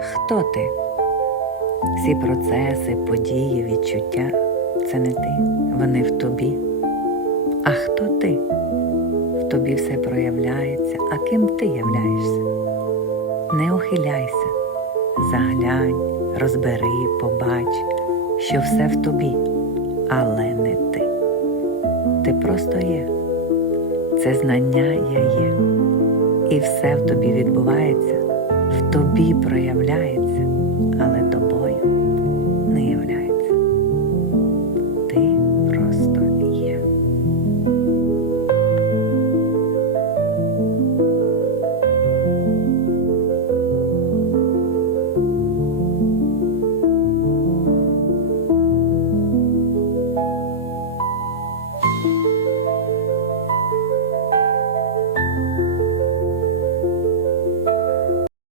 Хто ти? Всі процеси, події, відчуття це не ти, вони в тобі. А хто ти? В тобі все проявляється, а ким ти являєшся? Не ухиляйся, заглянь, розбери, побач, що все в тобі, але не ти. Ти просто є. Це знання я є. І все в тобі відбувається, тобі проявляється,